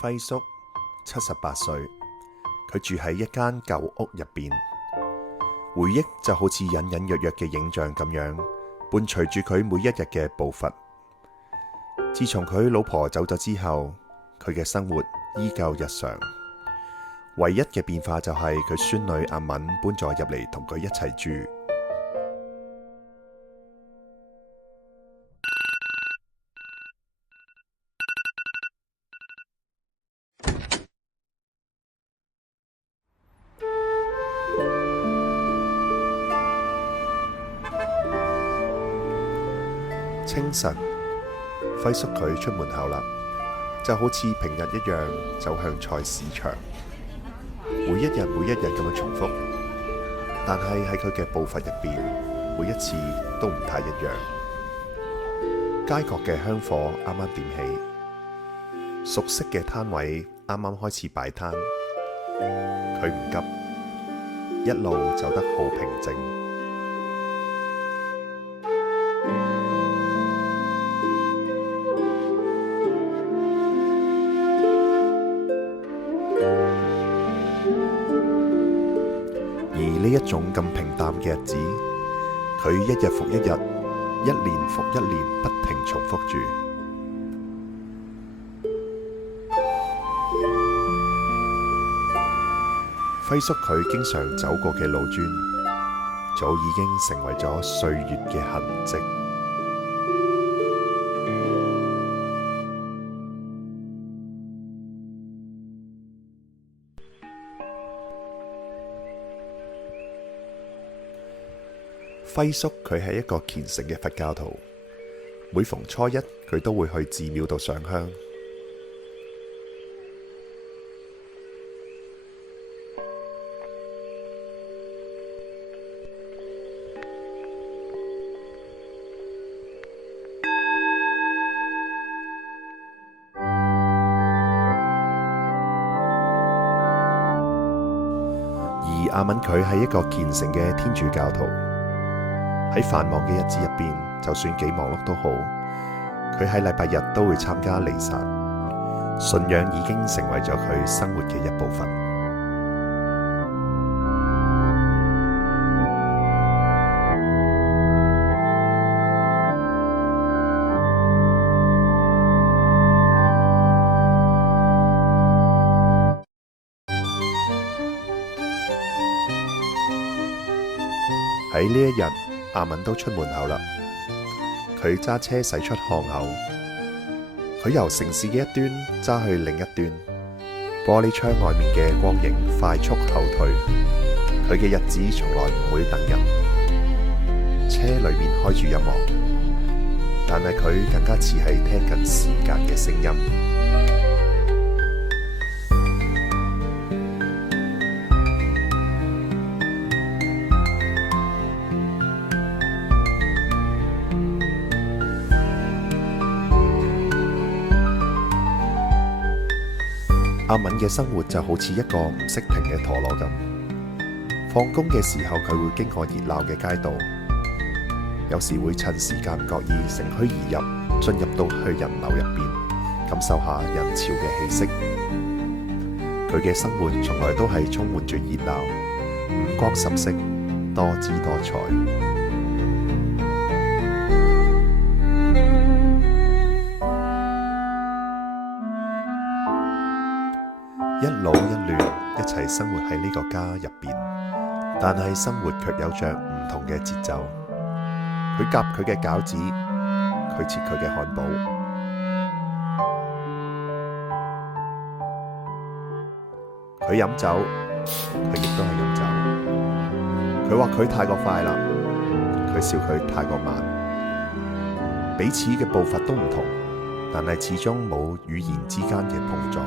輝叔78歲，佢住喺一間舊屋入邊，回憶就好似隱隱約約嘅影像咁樣，伴隨住佢每一日嘅步伐。自從佢老婆走咗之後，佢嘅生活依舊日常，唯一嘅變化就係佢孫女阿敏搬咗入嚟同佢一齊住。清晨，輝叔佢出門口啦，就好似平日一樣走向菜市場，每一日咁樣重複，但係喺佢嘅步伐入邊，每一次都唔太一樣。街角嘅香火啱啱點起，熟悉嘅攤位啱啱開始擺攤，佢唔急，一路走得好平靜。而呢一種咁平淡嘅日子，佢一日復一日，一年復一年，不停重複住。輝叔佢經常走過嘅路磚，早已經成為咗歲月嘅痕跡。輝叔佢係一個虔誠嘅佛教徒，每逢初一佢都會去寺廟度上香。而阿敏佢係一個虔誠嘅天主教徒。喺繁忙嘅日子入邊，就算幾忙碌都好，佢喺禮拜日都會參加彌撒，信仰已經成為咗佢生活嘅一部分。喺呢一日，阿敏都出門口啦，佢揸車駛出巷口，佢由城市嘅一端揸去另一端，玻璃窗外面嘅光影快速後退，佢嘅日子從來唔會等人。車裏面開住音樂，但係佢更加似係聽緊時間嘅聲音。阿敏嘅生活就好似一個唔識停嘅陀螺咁，放工嘅時候佢會經過熱鬧嘅街道，有時會趁時間唔覺意乘虛而入，進入到去人流入邊，感受下人潮嘅氣息。佢嘅生活從來都係充滿住熱鬧，五光十色，多姿多彩。一老一嫩一齊生活喺呢個家入邊，但係生活卻有着唔同嘅節奏。佢夾佢嘅餃子，佢切佢嘅漢堡。佢飲酒，佢亦都係飲酒。佢話佢太過快啦，佢笑佢太過慢。彼此嘅步伐都唔同，但係始終冇語言之間嘅碰撞。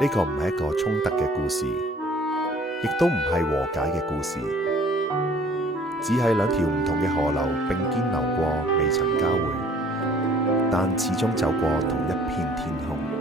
呢個唔係一個衝突嘅故事，亦都唔係和解嘅故事，只係兩條唔同嘅河流並肩流過，未曾交匯，但始終走過同一片天空。